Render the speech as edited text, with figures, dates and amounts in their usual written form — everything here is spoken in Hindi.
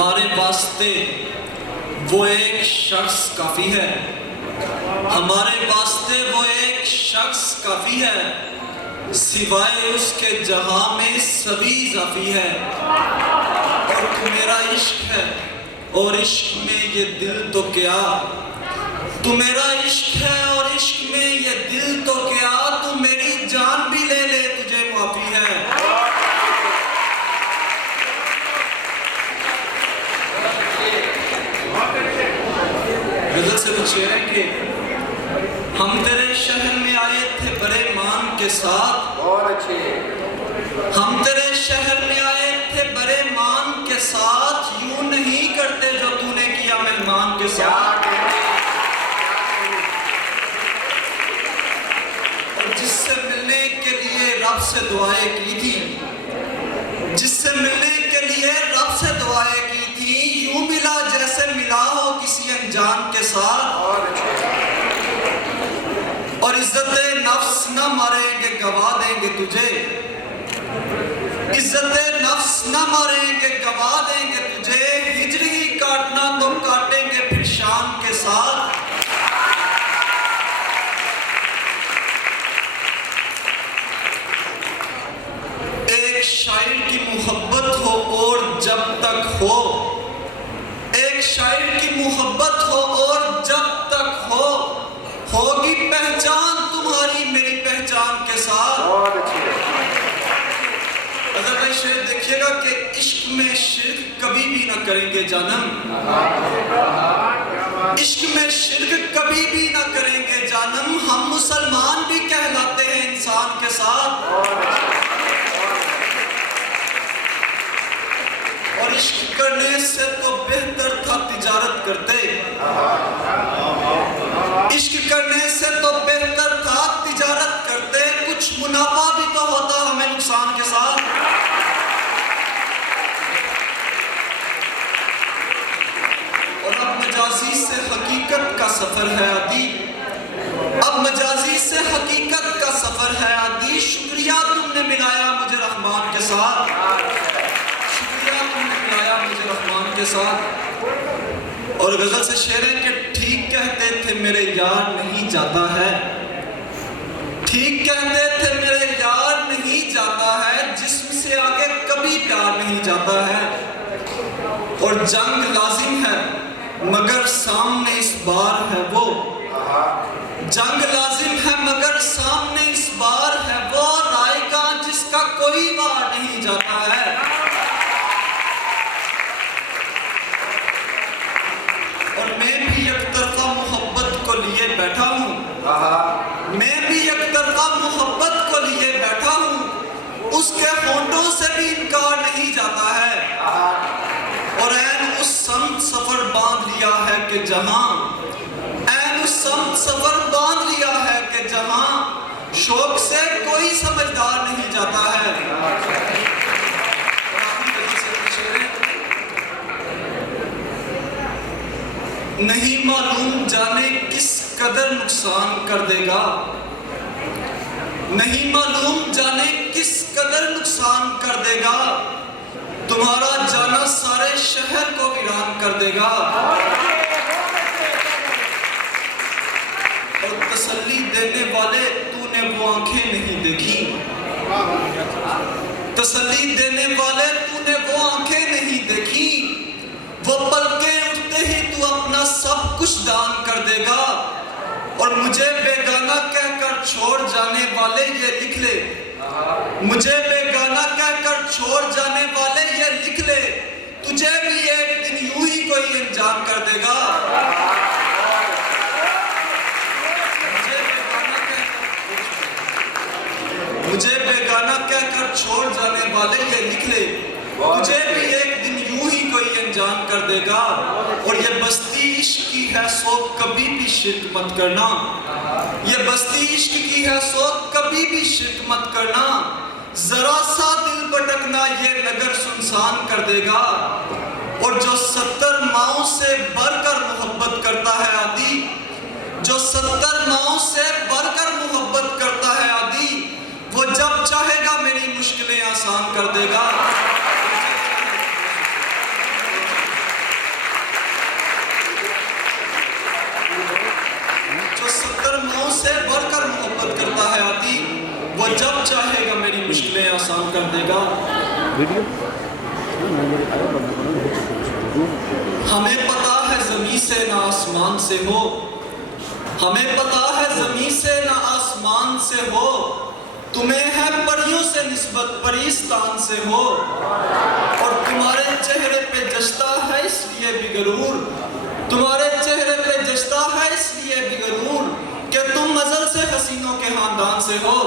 हमारे वास्ते वो एक शख्स काफी है, हमारे वास्ते वो एक शख्स काफी है, सिवाय उसके जहां में सभी इजाफी है। और तू मेरा इश्क है और इश्क में ये दिल तो क्या, तू मेरा इश्क है और इश्क में ये दिल तो क्या, तू मेरी जान भी ले ले तुझे माफी है। गजल से कुछ शेर है कि हम तेरे शहर में आए थे बड़े मान के साथ, बहुत अच्छे। हम तेरे शहर में आए थे बड़े मान के साथ, यूं नहीं करते जो तूने किया मेहमान के साथ। और जिससे मिलने के लिए रब से दुआएं की थी, जिससे मिलने के लिए रब से दुआएं की थी, यूं मिला जैसे मिला हो किसी अनजान के साथ। और इज्जत नफ्स न मारेंगे गवा देंगे तुझे, इज्जत नफ्स न मारेंगे गवा देंगे तुझे, हिजर ही काटना तो काटेंगे फिर शान के साथ। एक शायर की मोहब्बत हो और जब तक हो, एक शायर की मोहब्बत हो और जब तक हो, होगी पहचान तुम्हारी मेरी पहचान के साथ। अगर भाई शेर देखिएगा कि इश्क में शिर्क कभी भी ना करेंगे जानम, इश्क में शिर्क कभी भी ना करेंगे जानम, हम मुसलमान भी कहलाते हैं इंसान के साथ। और इश्क करने से तो बेहतर था तिजारत करते, इश्क करने से तो बेहतर था तिजारत करते, कुछ मुनाफा भी तो होता हमें नुकसान के साथ। और अब मजाजी से हकीकत का सफर है आदि, अब मजाजी से हकीकत का सफर है आदि, शुक्रिया तुमने मिलाया मुझे रहमान के साथ, शुक्रिया तुमने मिलाया मुझे रहमान के साथ। और गजल से शेर है कि ठीक कहते थे मेरे यार नहीं जाता है, ठीक कहते थे मेरे यार नहीं जाता है, जिस्म से आगे कभी प्यार नहीं जाता है। और जंग लाजिम है मगर सामने इस बार है वो, जंग लाजिम है मगर सामने इस बार है वो, रायगा जिसका कोई वार नहीं जाता है। और मैं भी एक तरफा मोहब्बत को लिए बैठा हूँ, मैं भी एक तरफा मोहब्बत को लिए बैठा हूँ, उसके होंठों से भी इनकार नहीं जाता है। और ऐन उस समत सफर बांध लिया है कि जहां, ऐन उस समत सफर बांध लिया है कि जहां, शौक से कोई समझदार नहीं जाता है। नहीं मालूम जाने किस कदर नुकसान कर देगा, नहीं मालूम जाने किस कदर नुकसान कर देगा, तुम्हारा जाना सारे शहर को वीरान कर देगा। और तसल्ली देने वाले तूने वो आंखें नहीं देखी, तसल्ली देने वाले तूने वो आंखें नहीं देखी, वो पलकें उठते ही तू अपना सब कुछ दान कर देगा। और मुझे बेगाना कहकर छोड़ जाने वाले ये लिख ले, मुझे बेगाना कहकर छोड़ जाने वाले ये लिख ले, तुझे भी एक दिन यूं ही कोई अनजान कर देगा। मुझे बेगाना कहकर छोड़ जाने वाले ये लिख ले, तुझे भी एक दिन यूं ही कोई अनजान कर देगा। और ये बस्ती इश्क की है सो कभी भी शिर्क मत करना, ये बस्ती इश्क की है सो कभी भी शिर्क मत करना, जरा सा दिल भटकना ये नगर सुनसान कर देगा। और जो 70 माओं से बढ़कर मोहब्बत करता है आदि, जो 70 माओं से बढ़कर मोहब्बत करता है आदि, वो जब चाहेगा मेरी मुश्किलें आसान कर देगा। जाएगा। हमें पता है ज़मीं से ना आसमान से हो, हमें पता है ज़मीं से ना आसमान से हो, तुम्हें है परियों से निस्बत परिस्तान से हो, और तुम्हारे चेहरे पे जश्ता है इसलिए भी गरूर, तुम्हारे चेहरे पे जश्ता है इसलिए भी गरूर कि तुम अज़ल से हसीनों के खानदान से हो।